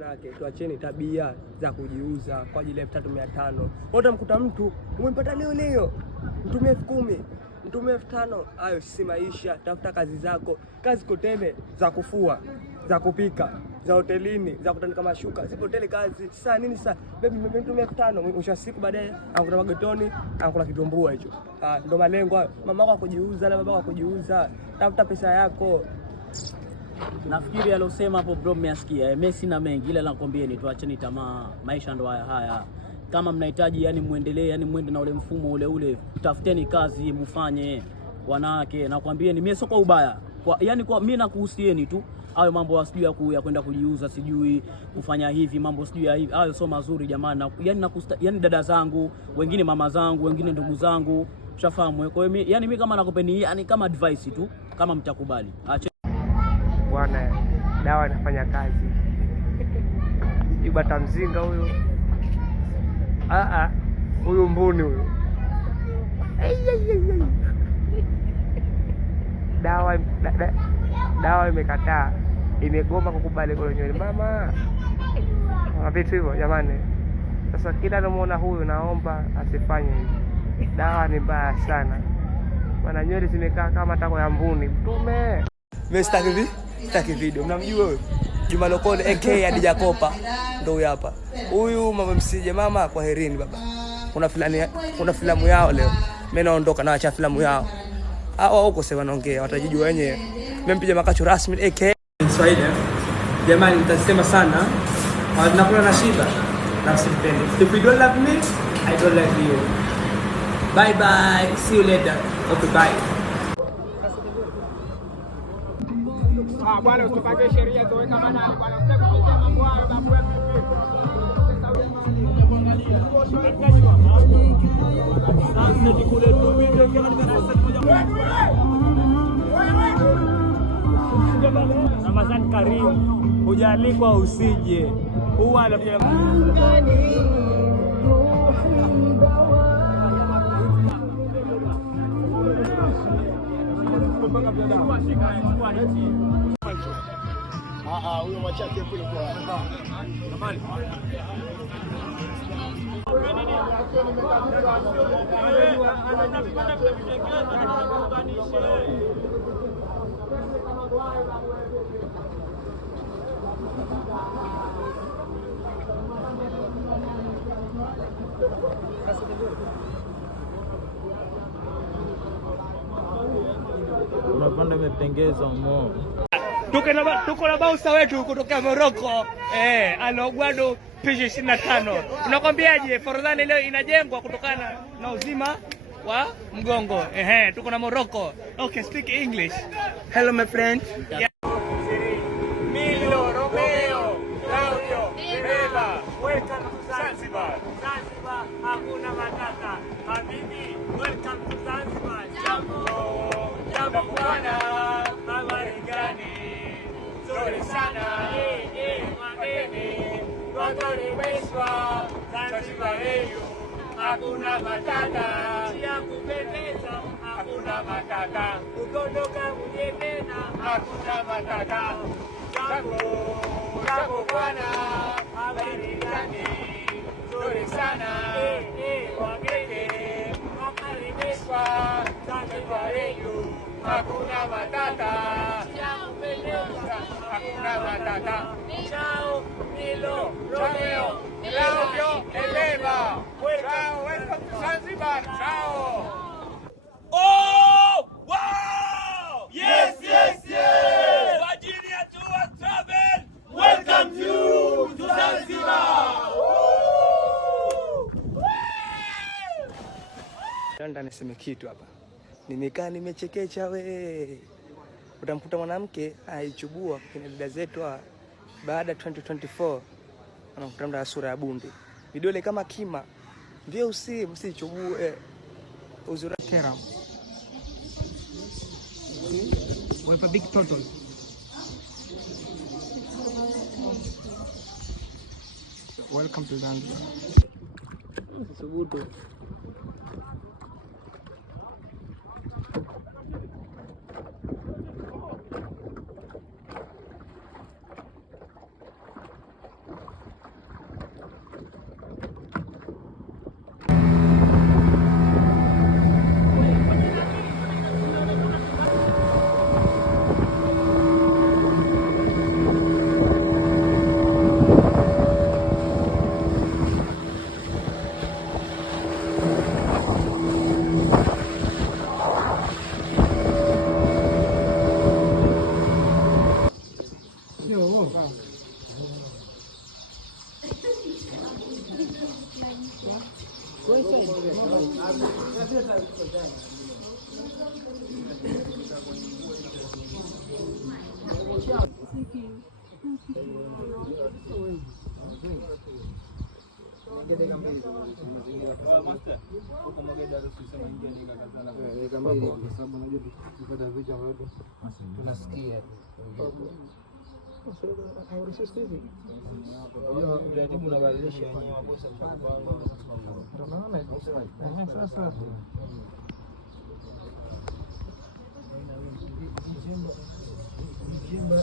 Wanawake tuacheni tabia za kujiuza kwa ajili ya 3500. Wote mkuta mtu umempata leo mtumie 10,000, mtumie 5,000. Hayo si maisha. Tafuta kazi zako, kazi kotele za kufua, za kupika, za hotelini, za kutandika mashuka. Zipo hoteli kazi. Sasa nini sasa? Baby mtumie 5,000, mwisho siku baadaye anakuta magetoni, anakula kitumbua hicho. Ndio malengo hayo. Mama wako kujiuza na baba wako kujiuza. Tafuta pesa yako. Nafikiri alosema hapo bro mmesikia. Messi na mengi, ile nakwambieni tuacheni tamaa. Maisha ndo haya. Kama mnahitaji yani muendelee, yani muende na ule mfumo ule. Tafuteni kazi mufanye. Wanawake nakwambieni mimi sio kwa ubaya. Kwa mimi nakuhusieni tu. Hayo mambo wasijui ya kwenda kujiuza, sijui kufanya hivi, mambo sijui ya hivi. Hayo sio mazuri jamani. Yani dada zangu, wengine mama zangu, wengine ndugu zangu, ushafahamu. Kwa hiyo mimi kama nakupeni yani kama advice tu, kama mtakubali. Bwana, dawa inafanya kazi. Ibata mzinga huyo. Huyo mbuni huyo. Dawa imekataa. Imegoma kukubali kolonyoni. Mama. Vitu hivyo jamani. Sasa kila anamuona huyu naomba asifanye hivi. Dawa ni mbaya sana. Bwana, nywele zimekaa kama tako ya mbuni. Mtume. Mimi sitaki video. Mnamjua wewe? Juma Lokole AK Adija Kopa. Ndio huyu hapa. Huyu mama msije mama, kwa herini baba. Kuna filamu yao leo. Mimi naondoka na acha filamu yao. Hao huko sasa wanaongea, watajijua wenyewe. Mimi mpige makacho rasmi AK Swahili. Jamani mtasema sana. Tunakula na shiba. Na msipende. If you don't love me, I don't love you. Bye bye. See you later. Okay, bye. Bwana usipange sheria zoweka maana alikuwa anataka kutetea mambo hayo babu wewe. Sasa ni kule tupite kama Ramadhani Karim, hujaalikwa usije. Huwa anakuja huyo machake kule kwa jamani. Unapanda imetengezwa mo. Tuko na bausa wetu kutoka Morocco. Anaogwado pishi 25. Unakwambiaje? Forodhani leo inajengwa kutokana na uzima wa mgongo. Tuko na Morocco. Okay, speak English. Hello my friend. Milo, Romeo, Claudio, Beba, welcome to Zanzibar. Zanzibar, hakuna matata. Habibi, welcome to Zanzibar. Jambo bwana, habari gani? Nzuri sana, wageni, wakaribishwa Zanzibar yetu. Hakuna matata, ya kupendeza, hakuna matata. Ukondoka uje tena, hakuna matata. Jambo bwana, habari gani? Nzuri sana, wageni, wakaribishwa Zanzibar yetu. Hakuna matata, ya kupendeza, hakuna matata. Chao, Milo, Romeo, Claudio, Beba. Welcome to Zanzibar. Ciao. Oh, wow! Yes. Virginia Tour Travel. Welcome to Zanzibar. Ndio niseme kitu hapa. Nimekaa nimechekecha we. Utamkuta mwanamke aichubua kwenye dada zetu baada 2024 anakuta sura ya bundi. Vidole kama kima. Ndio msichubue. Uzuri kera. With a big total. Welcome to Zanzibar. Subutu.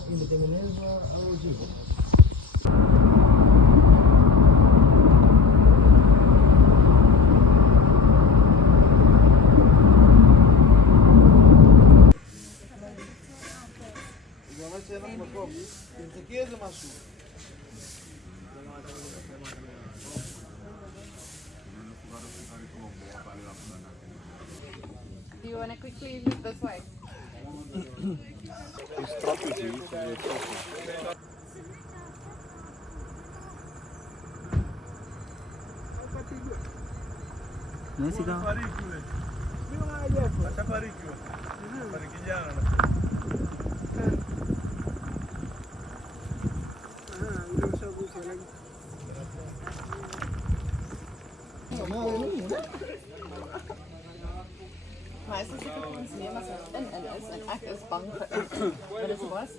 imetengenezwa au jivu? Do you want to quickly move this way? Nasi kama Meistens ist es funktionieren, was innen ist. Ein Eck ist bang für Wenn es was,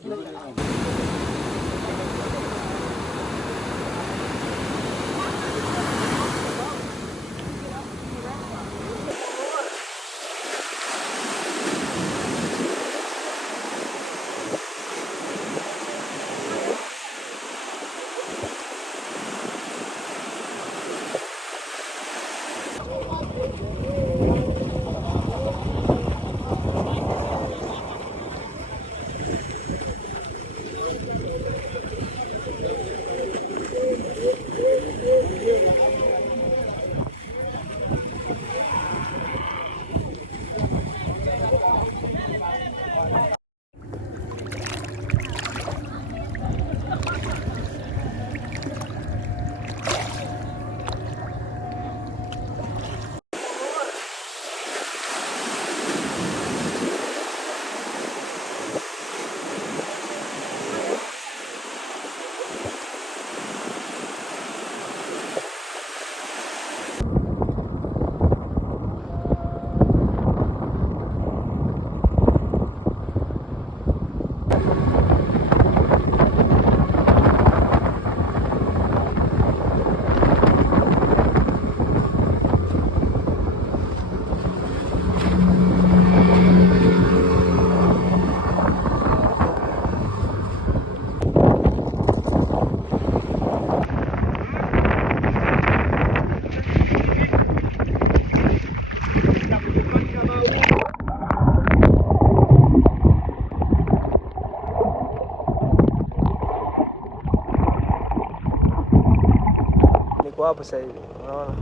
hapo sasa hivi, unaona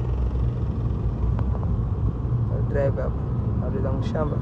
drive hapo, hadi zangu shamba.